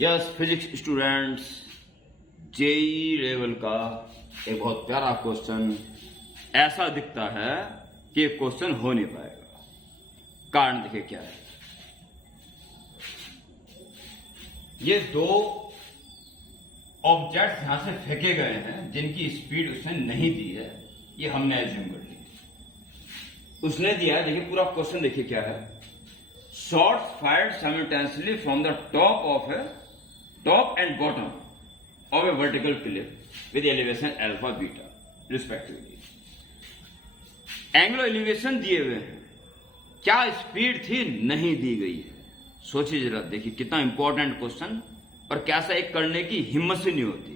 Yes physics students, JEE level का एक बहुत प्यारा क्वेश्चन ऐसा दिखता है कि ये क्वेश्चन हो नहीं पाएगा। कारण देखिए क्या है। ये दो ऑब्जेक्ट्स यहां से फेंके गए हैं जिनकी स्पीड उसने नहीं दी है, ये हमने एज्यूम कर ली। उसने दिया है, देखिए पूरा क्वेश्चन देखिए क्या है। Shots fired simultaneously from the top and bottom of a vertical cliff with elevation alpha beta respectively। Angular elevation दिए हुए हैं, क्या स्पीड थी नहीं दी गई है। सोचिए जरा, देखिए कितना इंपॉर्टेंट क्वेश्चन और कैसा एक करने की हिम्मत से नहीं होती,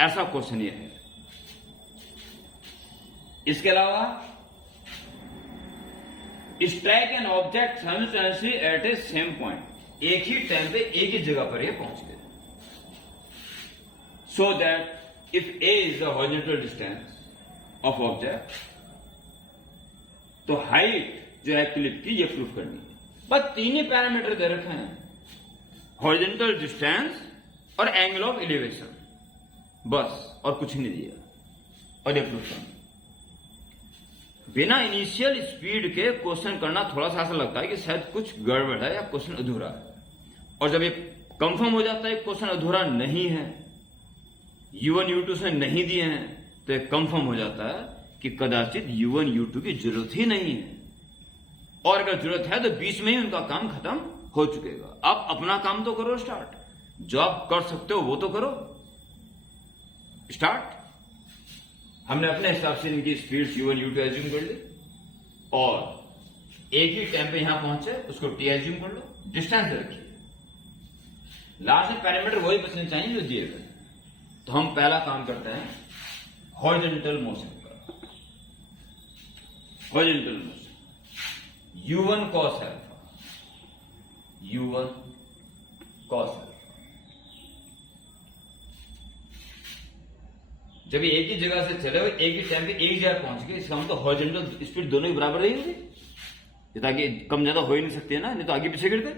ऐसा क्वेश्चन ये है। इसके अलावा strike an object simultaneously eight A same point, एक ही टाइम पे एक ही जगह पर ये पहुंच गए। So that if A is the horizontal distance of object, तो हाइट जो है क्लिप की ये प्रूफ करनी है। बस तीन ही पैरामीटर दे रखे हैं, हॉरिजॉन्टल डिस्टेंस और एंगल ऑफ एलिवेशन, बस और कुछ नहीं दिया और ये प्रूफ करना। बिना इनिशियल स्पीड के क्वेश्चन करना थोड़ा सा ऐसा लगता है कि शायद कुछ गड़बड़ है या क्वेश्चन अधूरा है। और जब ये कंफर्म हो जाता है क्वेश्चन अधूरा नहीं है, U1 U2 से नहीं दिए हैं, तो एक कंफर्म हो जाता है कि कदाचित U1 U2 की जरूरत ही नहीं है। और अगर जरूरत है तो बीच में ही उनका काम खत्म हो चुकेगा। आप अपना काम तो करो स्टार्ट, जो आप कर सकते हो वो तो करो स्टार्ट। हमने अपने हिसाब से इनकी स्पीड U1 U2 एज्यूम कर ली और एक ही टाइम पे यहां पहुंचे उसको T एज्यूम कर लो, डिस्टेंस रखिए। लास्ट में पैरामीटर वही बचने चाहिए जो दिए गए। तो हम पहला काम करते हैं हॉरिजॉन्टल मोशन का। Horizontal motion U1 cos alpha, U1 cos alpha। जब ये एक ही जगह से चले हुए एक ही टाइम पे एक जगह पहुंच गए, इसका मतलब हॉरिजॉन्टल स्पीड दोनों ही बराबर रही होगी, ताकि कम ज्यादा हो ही नहीं सकती है ना, नहीं तो आगे पीछे गिरते।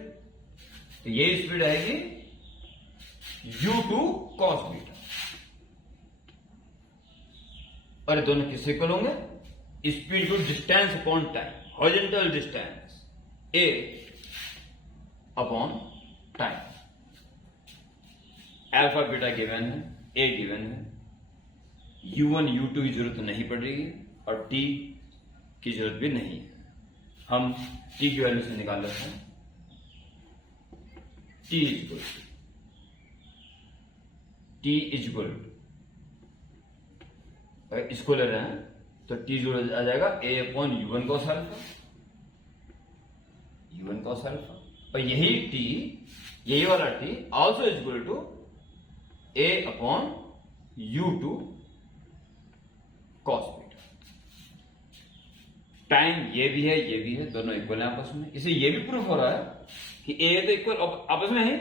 तो ये स्पीड आएगी U2 cos बीटा, और दोनों किससे इक्वल होंगे? Speed to distance upon time, horizontal distance A upon time. Alpha beta given है, A गिवन है, U1 U2 की जरूरत नहीं पड़ रही है और T की जरूरत भी नहीं है। हम T की वैल्यू से निकाल लेते हैं। T इज इक्वल टू इसको ले रहे हैं तो T जो आ जाएगा A upon U1 cos alpha, U1 cos alpha, और यही T, यही वाला T also is equal to A upon U2 cos beta. Time ये भी है, दोनों इक्वल है आपस में। इसे ये भी प्रूफ हो रहा है कि A तो इक्वल आपस में है,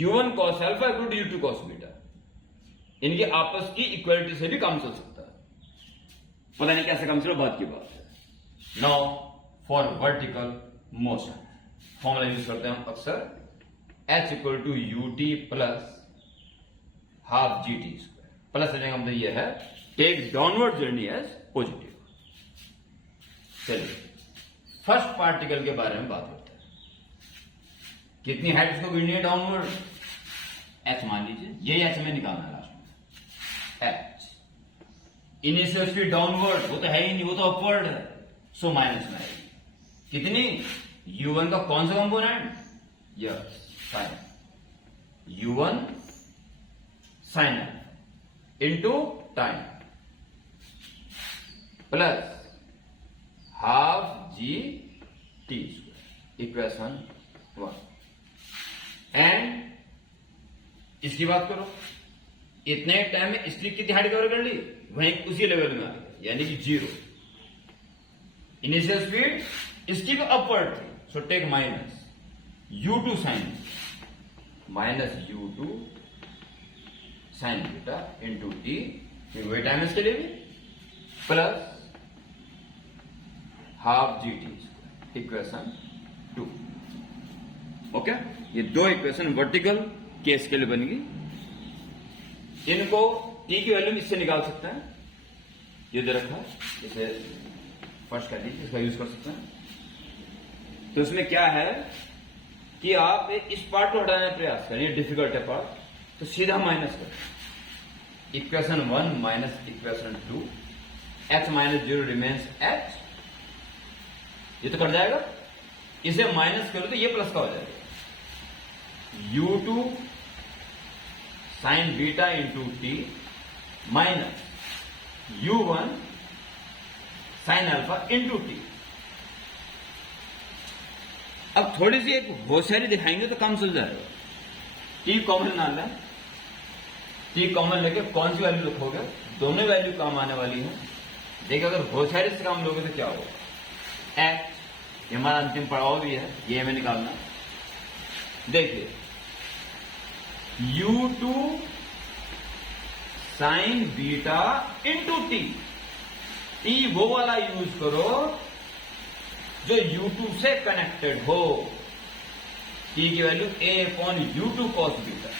U1 cos alpha equal to U2 cos beta. इनके आपस की इक्वलिटी से भी काम चल सकता है। पता नहीं कैसे काम चलो, बात की बात है। Now for vertical motion formula use करते हैं हम अक्सर, H equal to UT plus half GT square. Plus लेने का मतलब यह है take downward journey as positive. चलिए फर्स्ट पार्टिकल के बारे में बात करते हैं। कितनी हाइट इसको गिरनी है डाउनवर्ड? H मान लीजिए, यही H में निकालना है लास्ट में। H इनिशियल स्पीड डाउनवर्ड, वो तो है ही नहीं, वो तो अपवर्ड है, सो माइनस में आएगी। कितनी? U1 का कौन सा component? Yes, sine. U1 sine into time plus half g t square, equation 1। And इसकी बात करो, इतने टाइम में स्पीड कितनी हाइट कवर कर ली? वहीं उसी लेवल में आ गया, यानी कि 0। इनिशियल स्पीड इसकी भी अपवर्ड थी, सो take minus U2 sine, minus U2 sine beta into T, वही टाइम इसके लिए भी, plus half GT equation 2। Okay, ये दो इक्वेशन वर्टिकल केस के लिए बन गई। इनको टी की वैल्यू इससे निकाल सकते हैं, ये दे रखा है, इसे फर्स्ट कर दीजिए, इसका यूज कर सकते हैं। तो इसमें क्या है कि आप इस पार्ट को हटाने का प्रयास करें, डिफिकल्ट है पार्ट, तो सीधा माइनस करें। Equation 1 minus equation 2, h minus 0 remains h, ये तो कट जाएगा। इसे माइनस करो तो ये प्लस का हो जाएगा, u2 sine beta into T minus u1 sine alpha into T. अब थोड़ी सी एक होशियारी दिखाएंगे तो काम चल जाएगा। टी कॉमन ना लें, टी कॉमन लेके कौन सी वैल्यू लिखोगे, दोनों वैल्यू काम आने वाली है। देखिए अगर होशियारी से काम लोगे तो क्या होगा, एच, ये हमारा अंतिम पड़ाव भी है, ये हमें निकालना। देखिए u2 sine beta into T, T वो वाला यूज करो जो u2 से कनेक्टेड हो। टी की value a upon u2 cos beta,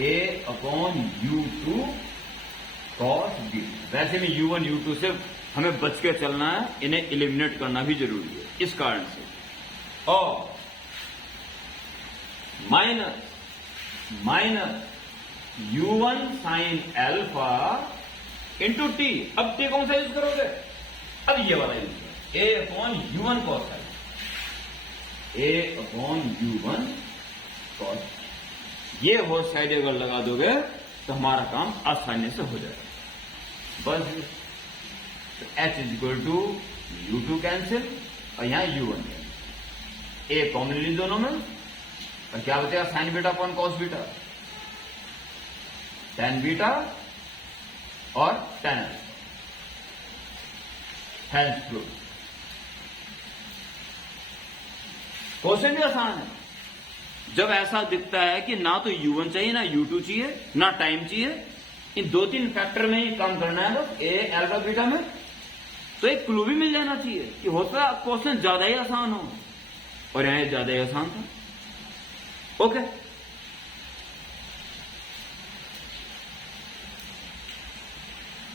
a upon u2 cos beta. वैसे में u1 u2 से हमें बच के चलना है, इन्हें एलिमिनेट करना भी जरूरी है इस कारण से। और minus u1 sine alpha into T. अब टी कौन सा यूज करोगे, अब ये वाला यूज करो, a upon u1 cos alpha, a upon u1 cos. ये होल साइड अगर लगा दोगे तो हमारा काम आसानी से हो जाएगा। बस h is equal to u2 cancel और यहां u1 a कॉमन ली दोनों में, और क्या बचेगा, sign beta upon cos beta, tan beta और tan alpha. Hence proof. Question भी आसान है। जब ऐसा दिखता है कि ना तो u1 चाहिए, ना u2 चाहिए, ना टाइम चाहिए, इन 2-3 फैक्टर में ही काम करना है बस, a अल्फा बीटा में, तो एक क्लू भी मिल जाना चाहिए कि होता क्वेश्चन ज्यादा ही आसान हो, और यहां ज्यादा ही आसान था। ओके।